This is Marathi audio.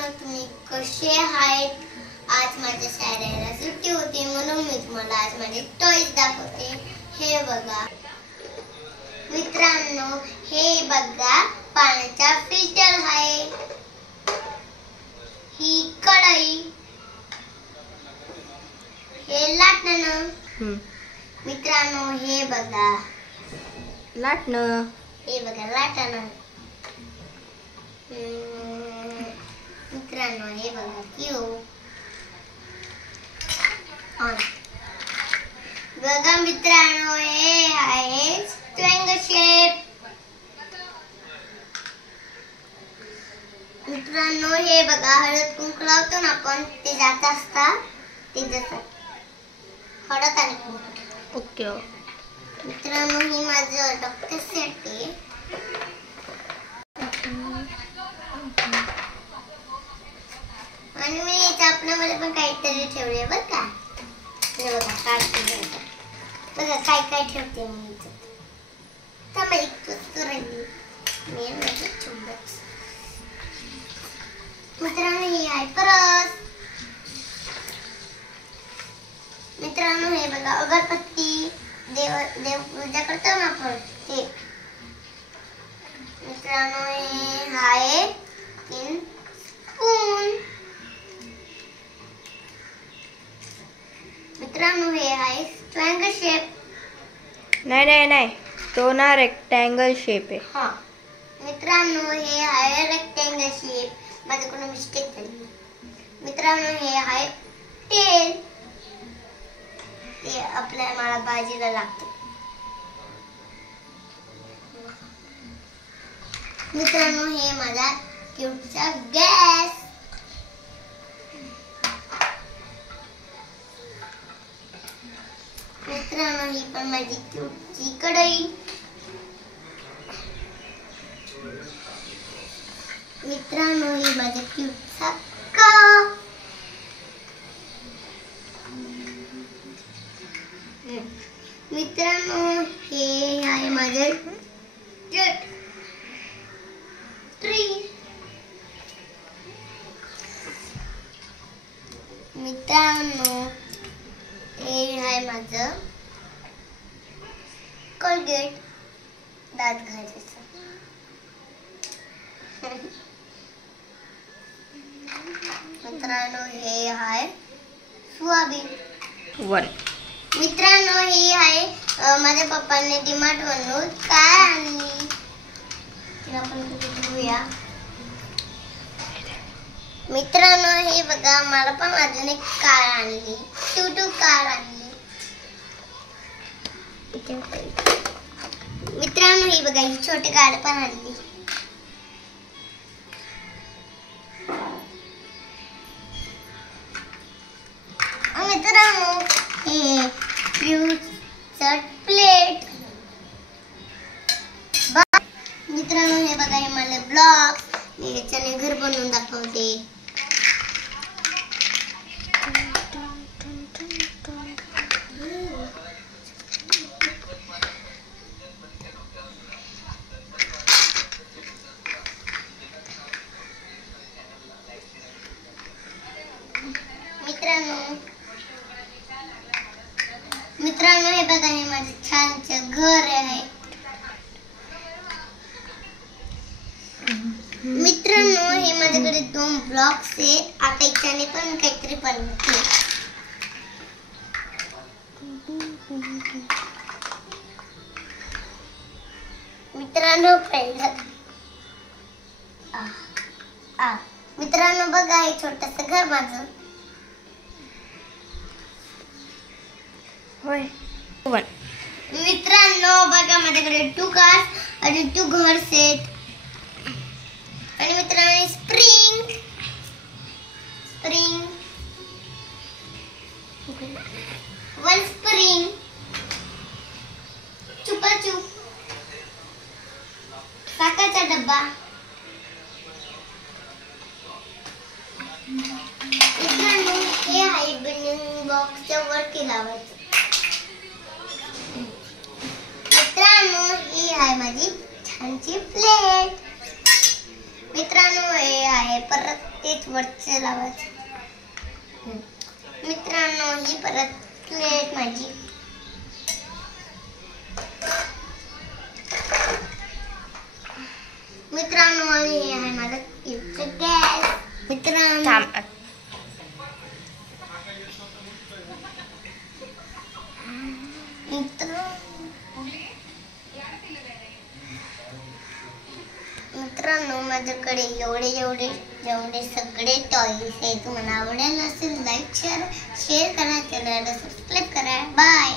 मित्रांनो, तुम्ही कसे आहेत? आज माझ्या शाळेला सुट्टी होती म्हणून मी तुम्हाला आज माझे टॉयज दाखवते. हे बघा मित्रांनो, हे बघा पाण्याचा फिल्टर आहे. ही कढई, हे लाटणं. मित्रांनो हे बघा लाटणं. हे बघा लाटणं. मित्रांनो हे बघा क्यूब. बघा मित्रांनो, हे आहे ट्रायंगल शेप. मित्रांनो हे बघा हळद कुंकू लावतो ना आपण, ते जात असता ते जसं हळद आणि कुंकू. ओके. मित्रांनो ही माझं डॉक्टर सेट आहे. आणि मी आपल्यामध्ये पण काहीतरी ठेवले बरं का. हे बघा काढते बघा काय काय ठेवते मी इथं. तर एक वस्तू राहिली मी माझी चुंबक. मित्रांनो ही आहे परस. मित्रांनो हे बघा अगरबत्ती, देव पूजा करतो ना आपण ते. मित्रांनो हे आहे 3 स्पून. मित्रांनो हे आहे ट्रायंगल शेप. नाही, तो ना रेक्टँगल शेप आहे. हा मित्रांनो हे आहे रेक्टँगल शेप. माझ्याकडून मिस्टेक झाली. मित्रांनो हे आहे टेल. ते आपल्या मला भाजीला लागतं. मित्रांनो हे माझा क्यूटचा गॅस. मित्रांनो ही पण माझी क्यूटची कढई. मित्रांनो ही माझा क्यूटचा कप. मित्रांनो हे आहे माझे ट्री. मित्रांनो हे आहे माझं कोलगेट दात घासायचं. मित्रांनो हे आहे सोयाबीन. 1. मित्रांनो ही आहे माझ्या पप्पांनी डिमार्ट वरून काय आणली तिला आपण बघूया. मित्रांनो हे बघा मला पण अजून एक कार आणली. टू कार आणली. मित्रांनो ही बघा ही छोटी कार पण आणली. मित्रांनो हे फ्रूटचा प्लेट. मित्रांनो हे बघा हे मला ब्लॉक्स. मी याच्याने घर बनवून दाखवते. मित्रांनो हे बघा हे माझे छानचं घर आहे. मित्रांनो हे माझ्याकडे 2 ब्लॉक्स आहेत. आता इच्छाने पण काहीतरी बनवते. मित्रांनो मित्रांनो बघा हे छोटंसं घर माझं. होय. 1. मित्रांनो बघा माझ्याकडे 2 कार्स आणि 2 घर्स आहेत. आणि मित्रांनो स्प्रिंग 1 स्प्रिंग. चुपाचूप, साखरचा डब्बा. मित्रांनो हे आहे बिल्डिंग बॉक्सच्या वरती लावायचं. मित्रांनो ही आहे माझी छानची प्लेट. मित्रांनो हे आहे नाही परत तेच वरचं लावायचं. मित्रांनो ही परत प्लेट माझी. मित्रांनो हे आहे माझं इलेक्ट्रिक गॅस. मित्रांनो मित्रांनो माझ्याकडे एवढे सगळे टॉयज आहे. तुम्हाला आवडेल असेल लाईक शेअर करा, चॅनलला सबस्क्राईब करा. बाय.